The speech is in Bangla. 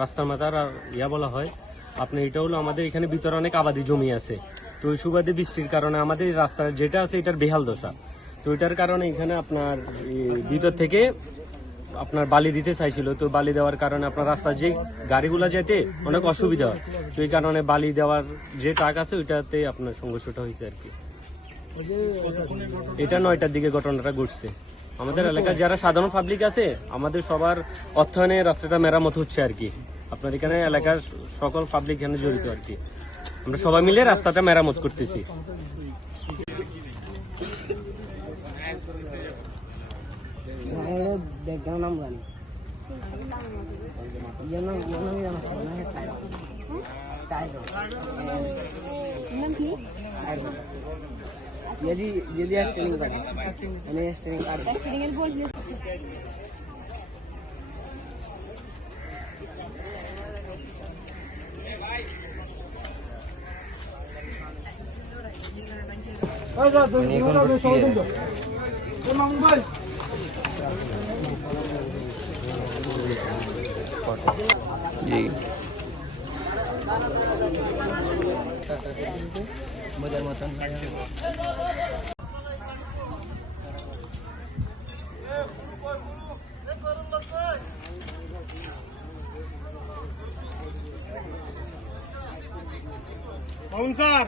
রাস্তার মাথার ইয়া বলা হয়। আপনি এটা হলো আমাদের এখানে ভিতরে অনেক আবাদি জমি আছে, তো ওই সুবাদে বৃষ্টির কারণে আমাদের রাস্তার যেটা আছে এটার বেহাল দশা। তো এটার কারণে এখানে আপনার ভিতর থেকে আপনার বালি দিতে চাইছিল, তো বালি দেওয়ার কারণে আপনার রাস্তা যে গাড়িগুলা যেতে অনেক অসুবিধা হয়, তো এই কারণে বালি দেওয়ার যে ট্রাক আছে ওইটাতে আপনার সংঘর্ষটা হয়েছে আর কি। এটা 9টার দিকে ঘটনাটা ঘটছে। আমাদের এলাকায় যারা সাধারণ পাবলিক আছে, আমাদের সবার অর্থায়নে রাস্তাটা মেরামত হচ্ছে আর কি। আপনার এখানে এলাকার সকল পাবলিক এখানে জড়িত আর কি, আমরা সবাই মিলে রাস্তাটা মেরামত করতেছি। মজার মতন স্যার